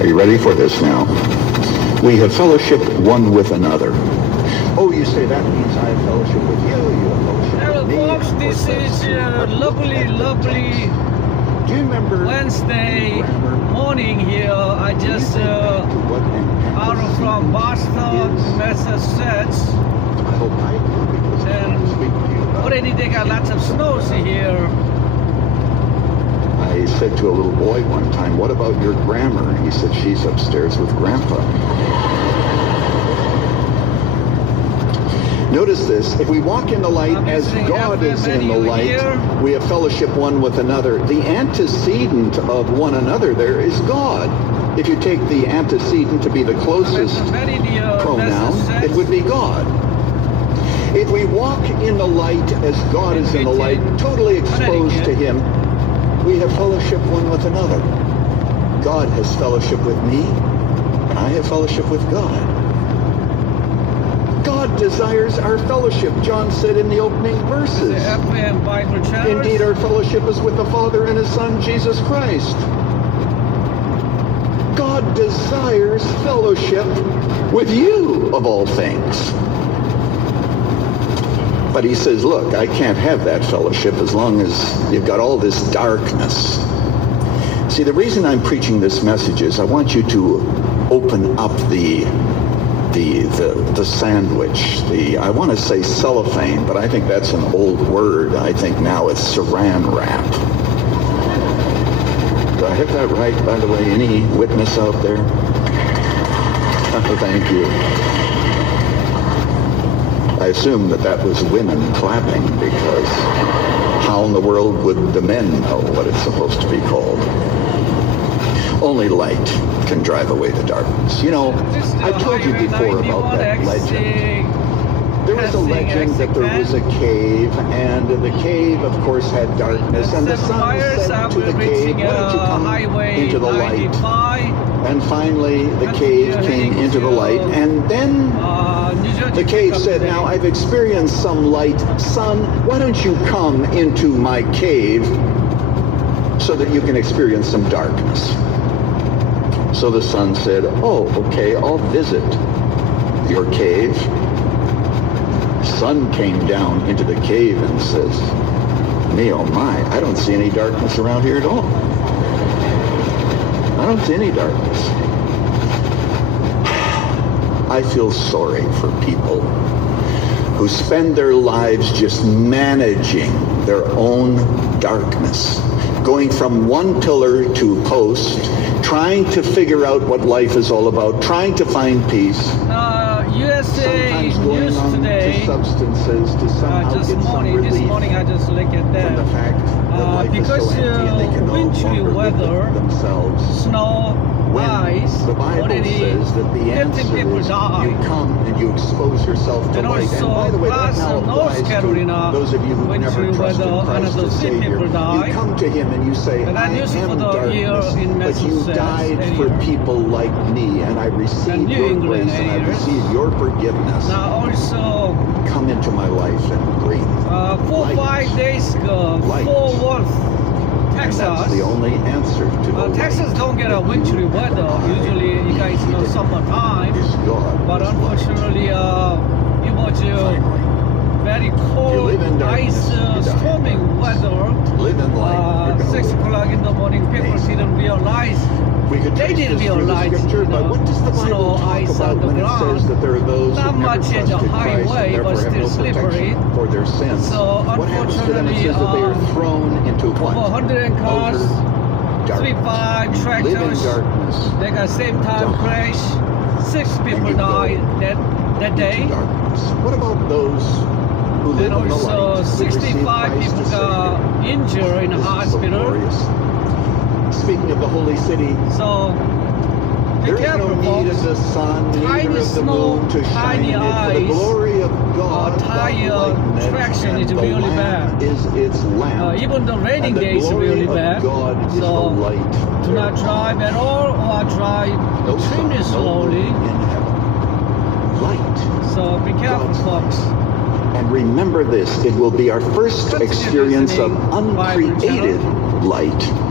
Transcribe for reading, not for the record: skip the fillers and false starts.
Are you ready for this now? We have fellowship one with another. Oh, you say that means I have fellowship with you. You have fellowship Hello, with me. folks. This is lovely Do you remember Wednesday morning here. I just out from Boston, Massachusetts, I hope I do, because I want to speak to you about already they got lots of snows here. I said to a little boy one time, what about your grammar? He said, she's upstairs with Grandpa. Notice this, if we walk in the light as God is in the light, we have fellowship one with another. The antecedent of one another there is God. If you take the antecedent to be the closest pronoun, it would be God. If we walk in the light as God is in the light, totally exposed to Him, we have fellowship one with another. God has fellowship with me, and I have fellowship with God. God desires our fellowship, John said in the opening verses. Indeed, our fellowship is with the Father and His Son, Jesus Christ. God desires fellowship with you, of all things. But He says, look, I can't have that fellowship as long as you've got all this darkness. See, the reason I'm preaching this message is I want you to open up the sandwich. I want to say cellophane, but I think that's an old word. I think now it's saran wrap. Do I have that right, by the way? Any witness out there? Thank you. I assume that was women clapping, because how in the world would the men know what it's supposed to be called? Only light can drive away the darkness. You know, I've told you before about that legend. There was a legend that there was a cave, and the cave, of course, had darkness, and the sun said to the cave, why don't you come into the light? And finally, the cave came into the light, and then the cave said, now I've experienced some light. Sun, why don't you come into my cave so that you can experience some darkness? So the sun said, oh, okay, I'll visit your cave. Sun came down into the cave and says, me, oh my, I don't see any darkness around here at all. I don't see any darkness. I feel sorry for people who spend their lives just managing their own darkness, going from one pillar to a post, trying to figure out what life is all about, trying to find peace. USA Sometimes going News on today. to substances to somehow This get some relief morning I just looked at from the that. fact that life is so empty and they can no wintry longer weather, live themselves. snow, When ice, the Bible already says that the 50 answer people is died. you come and you expose yourself to And light. And also, by the way, that plus now applies North Carolina, to those of you who've never wintry trusted weather, Christ another as 3 Savior. people died. You come to Him and you say, And I I used am for the year darkness, in but you Massachusetts died for area. people like me, and I receive New your England grace and I areas. receive your forgiveness. Now also, Come into my life and breathe. 4 or 5 days ago, Light. Fort Worth, And that's Texas. the only answer to the Texas light don't get a that wintry you weather. and I Usually, you guys know need. summertime. Is God But is light. unfortunately, it was Finally, very you cold, live in darkness, ice, you die. storming weather. live in light. You're gonna 6 live. o'clock in the morning, people didn't realize. We could They trace didn't this through the realize, scripture, you but know, what does the Bible snow, talk ice about on the when it ground. says that there are those Not who never much in the trusted Christ highway, and therefore but have no still protection slippery. for their sins? So, What happens to them? It says that they are thrown into what? Over 100 cars, Utter 3, 5 darkness. You live in tractors. darkness. They got same time crash. 6 people you go died that day. Into darkness. What about those who live And in the light? also who receive 65 Christ people as got Savior? injured in the This is so hospital. glorious. Speaking of the holy city, So be there is careful, no need of folks. the sun, Tiny neither of the snow, moon to shine tiny in it, for the eyes, glory of God, tire doth lighten it, traction and is the really Lamb bad. is its lamp. Even the raining And the days are glory really of bad. God is the So light do not thereof. drive at all or drive No sun, extremely no slowly. moon in heaven. Light. So be careful, God's folks. And remember this, it will be our first Continue experience of listening, Bible uncreated channel. light.